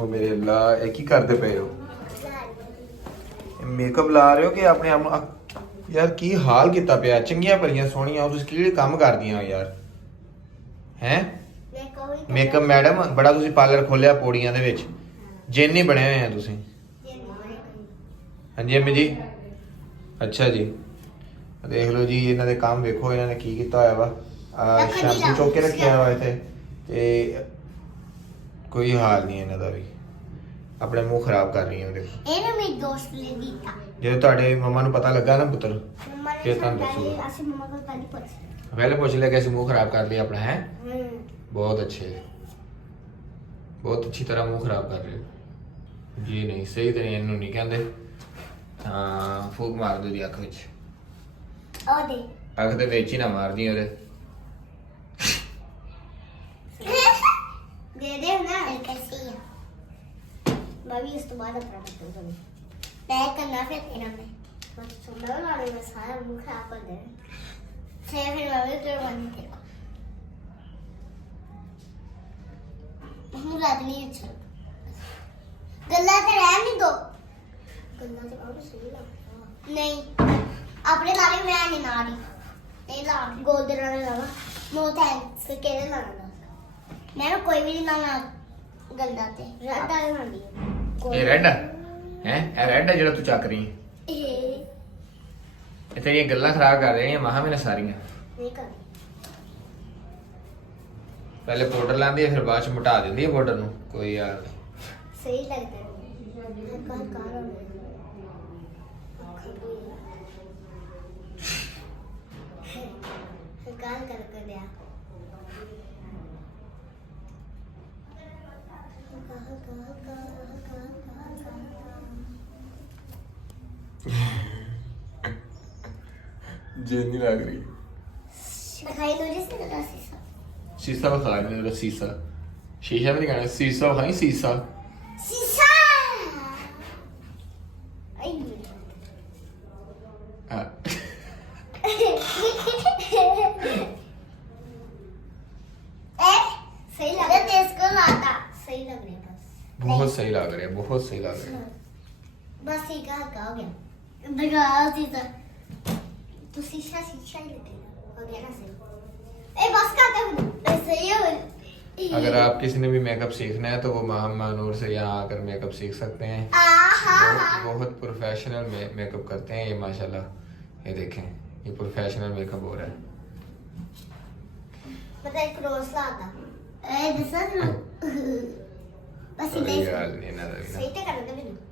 ओ मेरे अल्लाह ये की करते पे हो मेकअप ला रहे हो कि अपने आप ਨੂੰ ਯਾਰ ਕੀ ਹਾਲ ਕੀਤਾ ਪਿਆ ਚੰਗੀਆਂ ਭਲੀਆਂ ਸੋਹਣੀਆਂ ਤੁਸੀਂ ਕਿਹੜੇ ਕੰਮ ਕਰਦੀਆਂ ਯਾਰ ਹੈ ਮੇਕਅਪ ਮੈਡਮ ਬੜਾ ਤੁਸੀਂ ਪਾਰਲਰ ਖੋਲਿਆ ਪੌੜੀਆਂ ਦੇ ਵਿੱਚ ਜਿੰਨ ਹੀ ਬਣੇ ਹੋਏ ਆ ਤੁਸੀਂ ਹਾਂਜੀ ਅੰਮੀ ਜੀ ਅੱਛਾ ਜੀ ਦੇਖ ਲਓ ਜੀ ਇਹਨਾਂ ਦੇ ਕੰਮ ਵੇਖੋ ਇਹਨਾਂ ਨੇ ਕੀ ਕੀਤਾ ਹੋਇਆ ਵਾ ਸ਼ੈਂਪੂ ਚੁੱਕ ਕੇ ਰੱਖਿਆ ਹੋਇਆ ਇੱਥੇ ਤੇ ਕੋਈ ਹਾਲ ਨਹੀਂ ਇਹਨਾਂ ਦਾ ਵੀ ਆਪਣੇ ਮੂੰਹ ਖਰਾਬ ਕਰ ਰਹੀ ਹੈ ਦੇਖੋ ਇਹਨੇ ਮੇਰੀ ਦੋਸਤ ਨੇ ਦਿੱਤਾ ਜਦੋਂ ਤੁਹਾਡੇ ਮਮਾ ਨੂੰ ਪਤਾ ਲੱਗਾ ਨਾ ਪੁੱਤਰ ਫਿਰ ਤੁਹਾਨੂੰ ਦੱਸੂਗਾ ਅਸੀਂ ਮਮਾ ਕੋਲ ਪਹਿਲੀ ਪੁੱਛ पहले पूछ लिया कैसे मुंह खराब कर लिया अपना है बहुत अच्छे बहुत अच्छी तरह मुंह खराब कर रहे हो जी नहीं सही तो नहीं नहीं कहते हाँ फूक मार दो दी अख विच और दे अख दे विच ही ना मार दी ओरे दे दे ना कैसी है मैं भी इस तो बाद अपना बता दूं पैक करना फिर तेरा मैं बस सुंदर वाले में सारा मुंह खराब कर दे फिर मैं भी तेरे बन तेरा मुझे रात नहीं अच्छा गल्ला ते रहन नहीं दो गल्ला ते और सही लग नहीं अपने लारे मैं नहीं नारी नहीं ला गोल दे रहा लगा नो थैंक्स के केरे लाना मैं कोई भी नहीं लाना गल्ला ते रेड आ लानी ये रेड है ए रेड है जेड़ा तू चक रही है ये तेरी गल्ला खराब कर रही है महा मैंने सारियां नहीं कर पहले पाउडर लांदी है फिर बाद च मिटा देंदी है पाउडर नु कोई यार सही लगता है कल कारो काल कर दिया जेल नहीं लग रही दिखाई दो जिसने तेरा शीशा शीशा बखा मेरा शीशा शीशा भी नहीं कहना शीशा बखाई शीशा शीशा आई हाँ सही लग रहा है इसको लाता सही लग रहा है बस बहुत सही लग रहा है बहुत सही लग रहा है बस ठीक है हल्का हो गया दिखा शीशा तो शीशा ही लगेगा हो गया ना सही ए बस का कर सही है अगर आप किसी ने भी मेकअप सीखना है तो वो महानूर से यहाँ आकर मेकअप सीख सकते हैं बहुत प्रोफेशनल मेकअप करते हैं ये माशाल्लाह ये देखें ये प्रोफेशनल मेकअप हो रहा है पता है क्रॉस लाता ए दिस बस कोई हाल नहीं ना सही तो कर दे